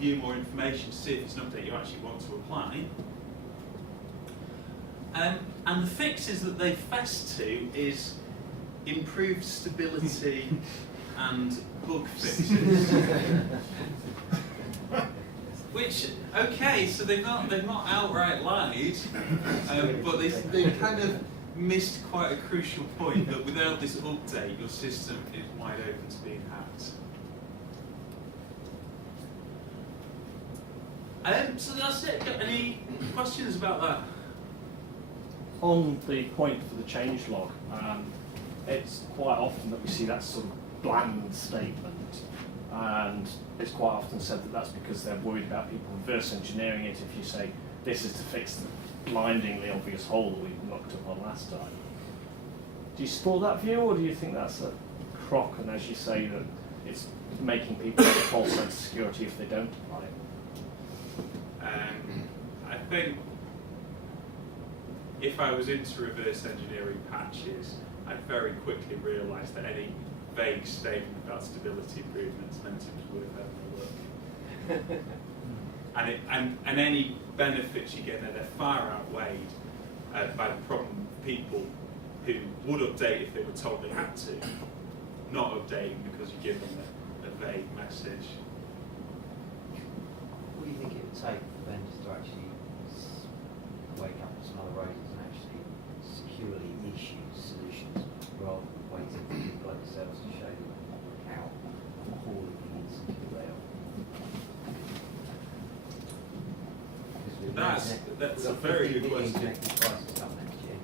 view more information to see if it's an update you actually want to apply. And the fixes that they fess to is improved stability and bug fixes. Which, okay, so they've not outright lied, but they've kind of missed quite a crucial point that without this update, your system is wide open to being hacked. So that's it. Got any questions about that? On the point for the change log, it's quite often that we see that sort of bland statement, and it's quite often said that that's because they're worried about people reverse engineering it if you say this is to fix the blindingly obvious hole that we knocked up on last time. Do you support that view, or do you think that's a crock, and as you say, that it's making people have a false sense of security if they don't apply it? I think if I was into reverse engineering patches, I'd very quickly realise that any vague statement about stability improvements meant it was worth having a look. And any benefits you get there, they're far outweighed by the problem of people who would update if they were told they had to, not updating because you give them a vague message. What do you think it would take for vendors to actually wake up to some other roses and actually securely issue solutions rather than waiting for people like yourselves to show them how poorly insecure they are? That's a very good question. Connected devices come next year.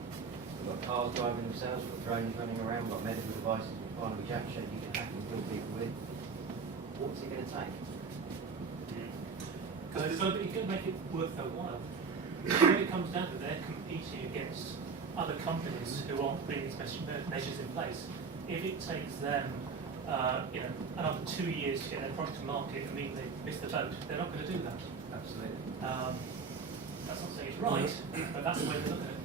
We've got cars driving themselves, we've got drones running around, we've got medical devices with finally jack shape you can hack and kill people with. What's it going to take? Because you've got to make it worth their while. When it comes down to it, they're competing against other companies who aren't putting these measures in place. If it takes them another 2 years to get their product to market and mean they miss the boat, they're not going to do that. Absolutely. That's not saying it's right, but that's the way they look at it.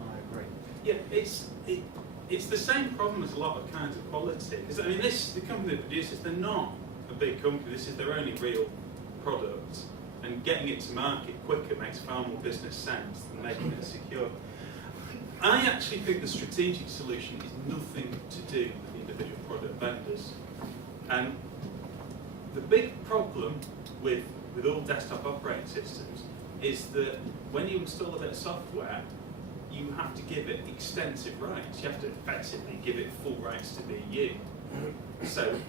I agree. Yeah, it's the same problem as a lot of kinds of quality. Because I mean, the company that produces, they're not a big company. This is their only real product, and getting it to market quicker makes far more business sense than making it secure. I actually think the strategic solution is nothing to do with the individual product vendors. And the big problem with all desktop operating systems is that when you install a bit of software, you have to give it extensive rights. You have to effectively give it full rights to be you. So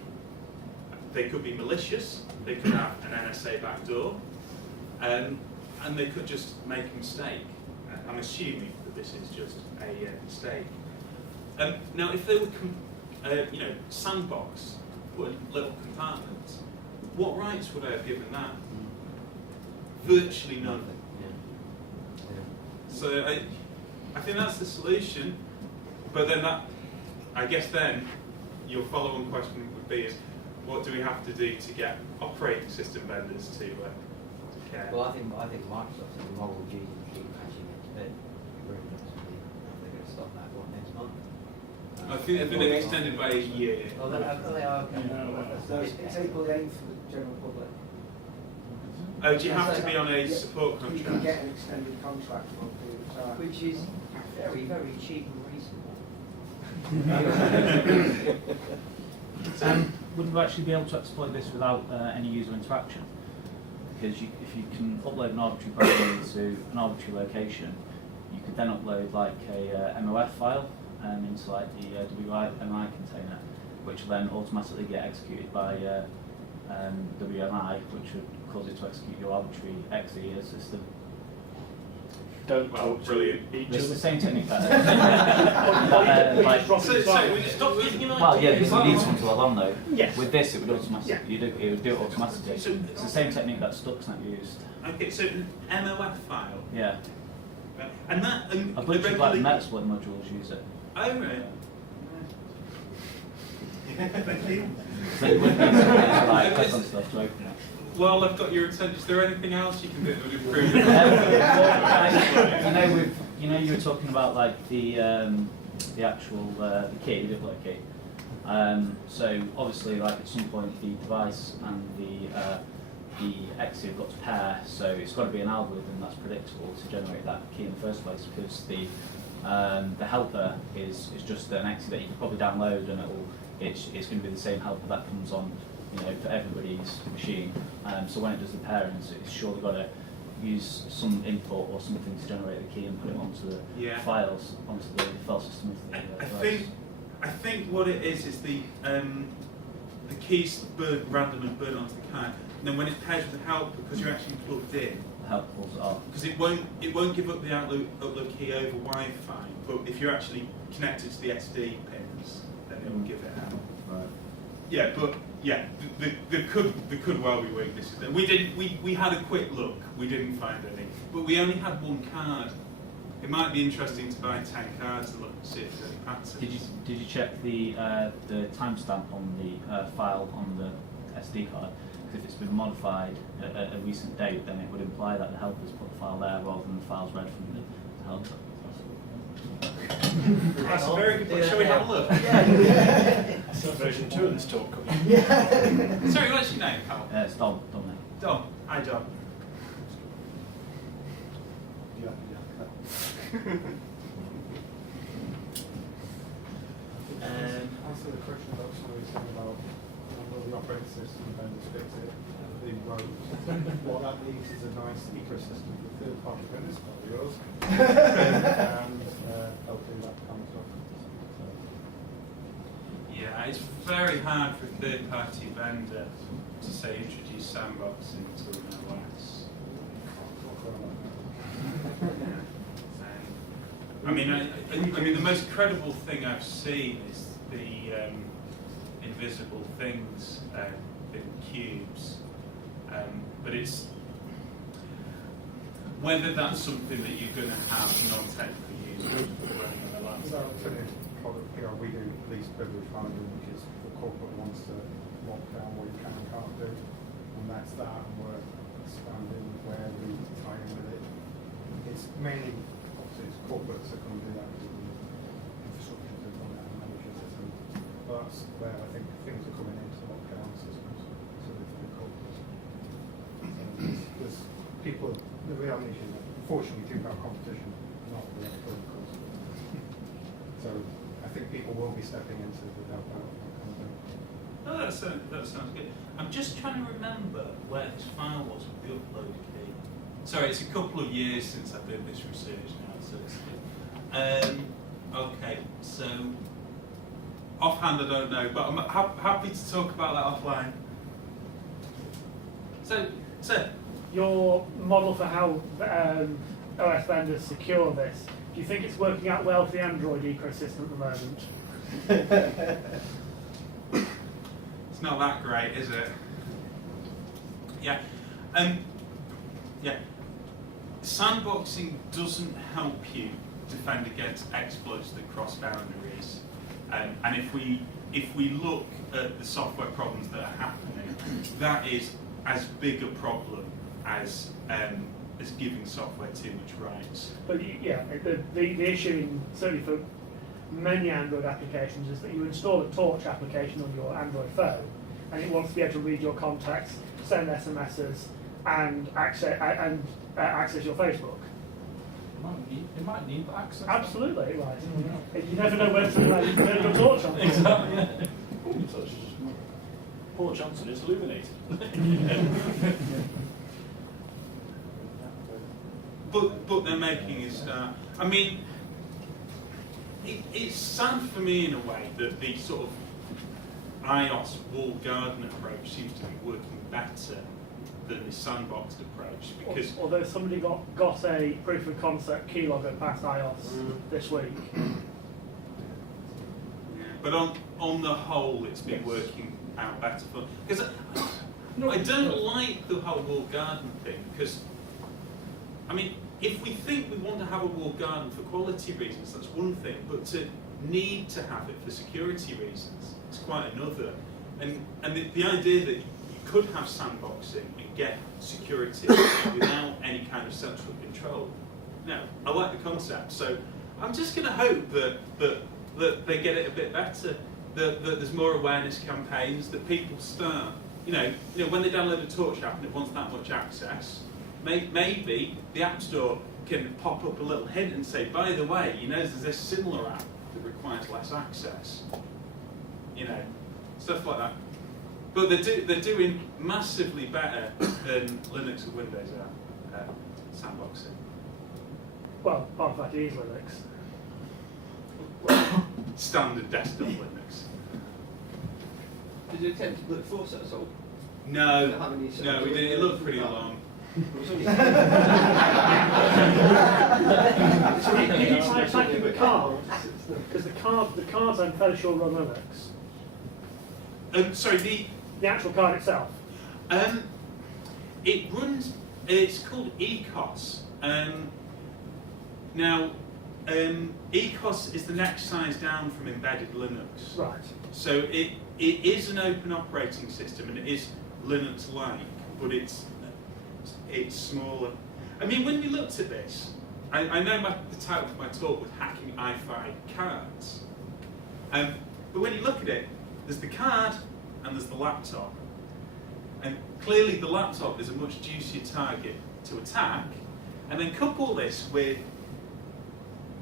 they could be malicious, they could have an NSA backdoor, and they could just make a mistake. I'm assuming that this is just a mistake. Now, if they were, sandbox, put in little compartments, what rights would I have given that? Virtually none. So I think that's the solution. But then I guess then your follow-on question would be is, what do we have to do to get operating system vendors to care? Well, I think Microsoft has a moral duty to keep patching it to bed. They're going to stop that next month. I think they've been extended by a year. Oh, they are. Okay. So it's April the 8th for the general public. Oh, do you have to be on a support You contract? can get an extended contract for a period of time. Which is very, very cheap and reasonable. Wouldn't you actually be able to exploit this without any user interaction? Because if you can upload an arbitrary program to an arbitrary location, you could then upload like a MOF file into like the WMI container, which will then automatically get executed by WMI, which would cause it to execute your arbitrary XE system. Don't Well, talk brilliant. to each It's other. the same technique that So we just stop using it. well, yeah, because you need someone to log on though. Yes. With this, it would automatically, Yeah. it would do it automatically. So- It's the same technique that Stuxnet used. Okay, so an MOF file, Yeah, and that a bunch of like Metasploit modules use it. Oh right. Thank you. So you wouldn't need to like click on stuff to open it. Well, I've got your attention. Is there anything else you can do that would improve it? You were talking about like the actual the key, the deploy key. So obviously, like at some point, the device and the X have got to pair, so it's got to be an algorithm that's predictable to generate that key in the first place, because the helper is just an X that you can probably download, and it's going to be the same helper that comes on, you know, for everybody's machine. So when it does the pairing, it's surely got to use some input or something to generate the key and put it onto the files, onto the file system of the device. I think what it is the keys random and burn onto the card. And then when it pairs with the helper, because you're actually plugged in, The helper pulls it off. because it won't give up the upload key over Wi-Fi, but if you're actually connected to the SD pins, then it will give it out. Right. Yeah, but yeah, there could well be weaknesses. And we had a quick look, we didn't find any, but we only had one card. It might be interesting to buy 10 cards and look and see if there's any patterns. Did you check the timestamp on the file on the SD card? Because if it's been modified at a recent date, then it would imply that the helper's put the file there rather than the file's read from the helper. That's a very good point. Shall we have a look? So version 2 of this talk coming. Sorry, what's your name, Carl? It's Dominic. Dom. Hi, Dom. Answer the question about somebody saying about the operating system and just fix it, the roads. What that needs is a nice ecosystem with third-party vendors, like yours, and hopefully that comes up. Yeah, it's very hard for a third-party vendor to say introduce sandbox into an OS. I mean, the most credible thing I've seen is the invisible things in cubes, but it's whether that's something that you're going to have non-technical users running on a laptop. We do least privilege management, which is the corporate wants to lock down what you can and can't do, and that's that, and we're expanding where we tie in with it. It's mainly, obviously, it's corporates that can do that because of the infrastructure to run out and manage your system. But that's where I think things are coming into lockdown systems, so the corporates. So there's people, the reality is, unfortunately, we do have competition, not the protocols. So I think people will be stepping into the help out that kind of thing. Oh, that sounds good. I'm just trying to remember where this file was with the upload key. Sorry, it's a couple of years since I did this research now, so it's good. Okay, so offhand I don't know, but I'm happy to talk about that offline. So, your model for how OS vendors secure this, do you think it's working out well for the Android ecosystem at the moment? it's not that great, is it? Yeah. Yeah. Sandboxing doesn't help you defend against exploits that cross boundaries. And if we look at the software problems that are happening, that is as big a problem as giving software too much rights. But yeah, the issue, certainly for many Android applications, is that you install a Torch application on your Android phone, and it wants to be able to read your contacts, send SMSs, and access your Facebook. It might need access. Absolutely, it might. You never know when to turn your torch on. Exactly. Yeah. Poor Johnston is illuminated. But they're making a start. I mean, it's sad for me in a way that the sort of iOS walled garden approach seems to be working better than the sandboxed approach, because although somebody got a proof of concept keylogger past iOS this week. But on the whole, it's been working out better for, because I don't like the whole walled garden thing, because I mean, if we think we want to have a walled garden for quality reasons, that's one thing, but to need to have it for security reasons, it's quite another. And the idea that you could have sandboxing and get security without any kind of central control. No, I like the concept, so I'm just going to hope that they get it a bit better, that there's more awareness campaigns, that people start when they download a Torch app and it wants that much access, maybe the App Store can pop up a little hint and say, by the way, there's this similar app that requires less access. Stuff like that. But they're doing massively better than Linux and Windows are sandboxing. Well, part of that is Linux. Well, standard desktop Linux. Did you attempt to brute force it at all? No, How many no, we didn't. It looked pretty long. Did you try attacking the cards? Because the cards I'm fairly sure run Linux. Sorry, The actual card itself. it runs. It's called ECOS. Now, ECOS is the next size down from embedded Linux. Right. So it is an open operating system and it is Linux-like, but it's smaller. I mean, when we looked at this, I know the title of my talk was Hacking EyeFi Cards. But when you look at it, there's the card and there's the laptop. And clearly the laptop is a much juicier target to attack. And then couple this with,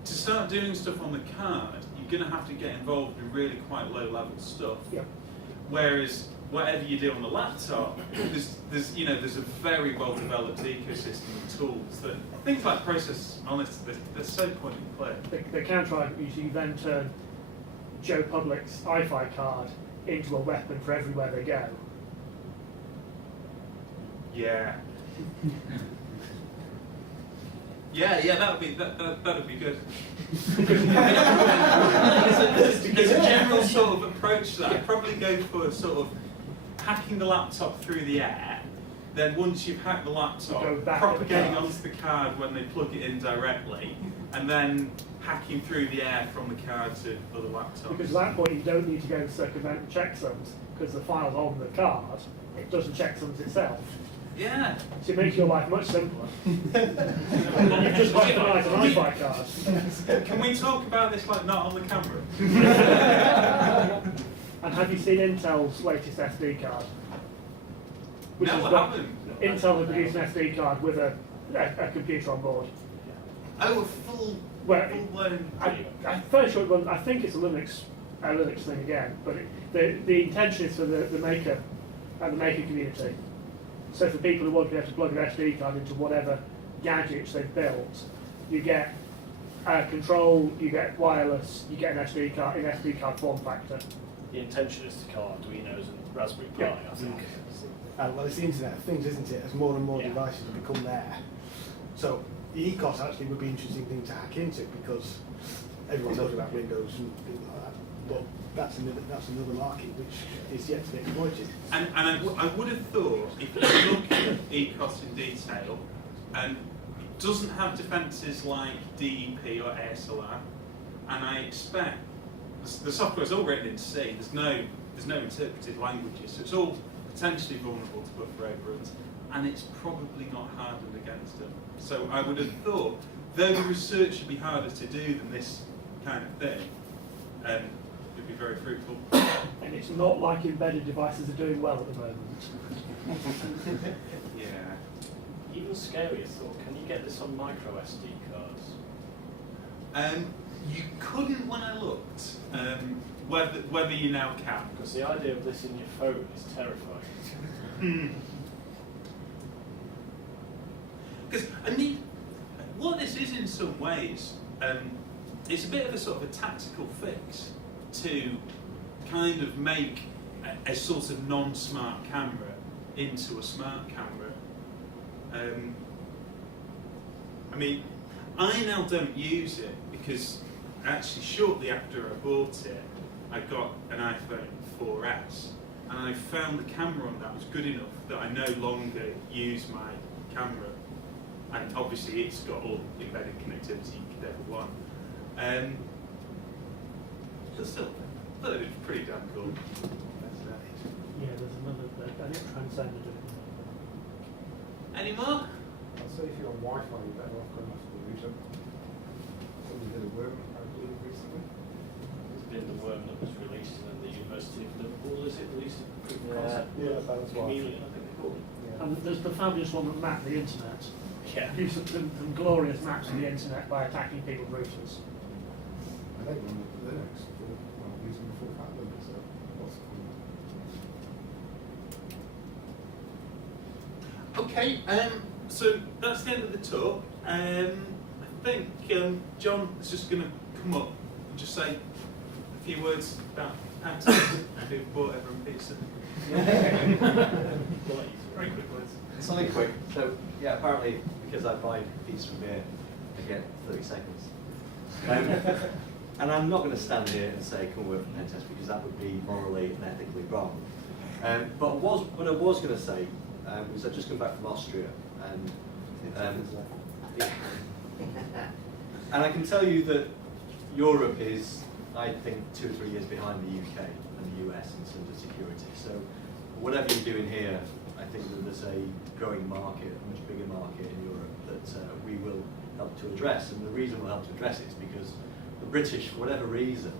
to start doing stuff on the card, you're going to have to get involved in really quite low-level stuff. Yep. Whereas whatever you do on the laptop, there's a very well-developed ecosystem of tools that things like process analysis, they're so point and click. The counter argument is you then turn Joe Public's EyeFi card into a weapon for everywhere they go. Yeah. Yeah, that'd be good. As a general sort of approach to that, I'd probably go for sort of hacking the laptop through the air. Then once you've hacked the laptop, Go back propagating to the card. onto the card when they plug it in directly, and then hacking through the air from the card to other laptops. Because at that point you don't need to go and circumvent and checksums, because the file's on the card, it doesn't checksums itself. Yeah. So it makes your life much simpler. You've just weaponized an EyeFi card. Can we talk about this like not on the camera? And have you seen Intel's latest SD card? No, has I got- haven't. Intel have produced an SD card with a computer on board. Oh, a full blown. I'm fairly sure it runs, I think it's a Linux thing again, but the intention is for the maker and the maker community. So for people who want to be able to plug an SD card into whatever gadgets they've built, you get control, you get wireless, you get an SD card in SD card form factor. The intention is to kill Arduinos and Raspberry Pi, Yeah. I think. Well, it's the Internet of Things, isn't it? As more and more Yeah. devices become there. So the ECOS actually would be an interesting thing to hack into because everyone knows about Windows and things like that. But that's another market which is yet to be exploited. And I would have thought, if you look at ECOS in detail, it doesn't have defences like DEP or ASLR, and I expect the software is all written in C. There's no interpreted languages, so it's all potentially vulnerable to buffer overruns, and it's probably not hardened against them. So I would have thought, though the research should be harder to do than this kind of thing, it'd be very fruitful. And it's not like embedded devices are doing well at the moment. Yeah. Even scarier thought, can you get this on micro SD cards? You couldn't when I looked. Whether you now can. Because the idea of this in your phone is terrifying. Because I mean, what this is in some ways, it's a bit of a sort of a tactical fix to kind of make a sort of non-smart camera into a smart camera. I mean, I now don't use it because actually shortly after I bought it, I got an iPhone 4S, and I found the camera on that was good enough that I no longer use my camera, and obviously it's got all embedded connectivity you could ever want. But still, I thought it was pretty damn cool. Yeah, there's another, I think transcended it. Any more? I'd say if you're on Wi-Fi, you're better off going after the router. Somebody did a work, I believe, recently. been the worm that was released in the University of Liverpool, is it? Released a proof of Yeah. concept? Yeah, that's right. Chameleon, I think they call it. And there's the fabulous one that mapped the internet. Yeah. Do some glorious maps of the internet by attacking people's routers. I think one of Linux for, well, using the full fat limit, so what's the Okay, so that's the end of the talk. I think John is just going to come up and just say a few words about Pentest, who bought everyone pizza. Very quick words. Something quick. So, yeah, apparently, because I buy pizza from here, I get 30 seconds. And I'm not going to stand here and say, come work for Pentest, because that would be morally and ethically wrong. But what I was going to say was I've just come back from Austria, and and I can tell you that Europe is, I think, 2 or 3 years behind the UK and the US in terms of security. So whatever you're doing here, I think that there's a growing market, a much bigger market in Europe that we will help to address. And the reason we'll help to address it is because the British, for whatever reason,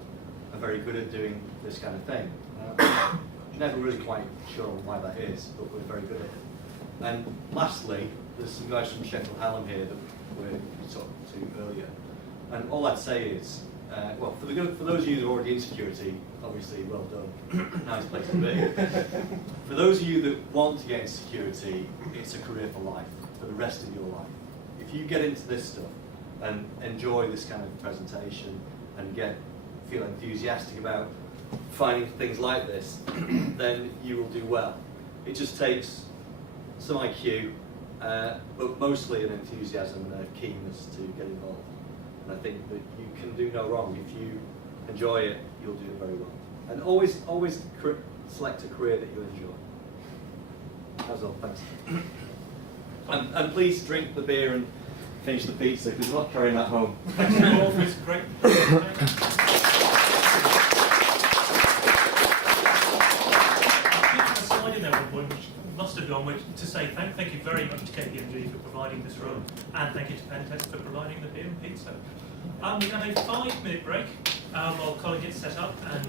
are very good at doing this kind of thing. Never really quite sure why that is, but we're very good at it. And lastly, there's some guys from Sheffield Hallam here that we talked to earlier. And all I'd say is, well, for those of you that are already in security, obviously, well done, nice place to be. For those of you that want to get into security, it's a career for life, for the rest of your life. If you get into this stuff and enjoy this kind of presentation and feel enthusiastic about finding things like this, then you will do well. It just takes some IQ, but mostly an enthusiasm and a keenness to get involved. And I think that you can do no wrong. If you enjoy it, you'll do it very well. And always select a career that you enjoy. That's all, thanks. And please drink the beer and finish the pizza, because we're not carrying that home. Thanks to you all for this great presentation. A slide in there at one point, which must have gone, to say thank you very much to KPMG for providing this room, and thank you to Pentest for providing the beer and pizza. We have a 5-minute break while Colin gets set up, and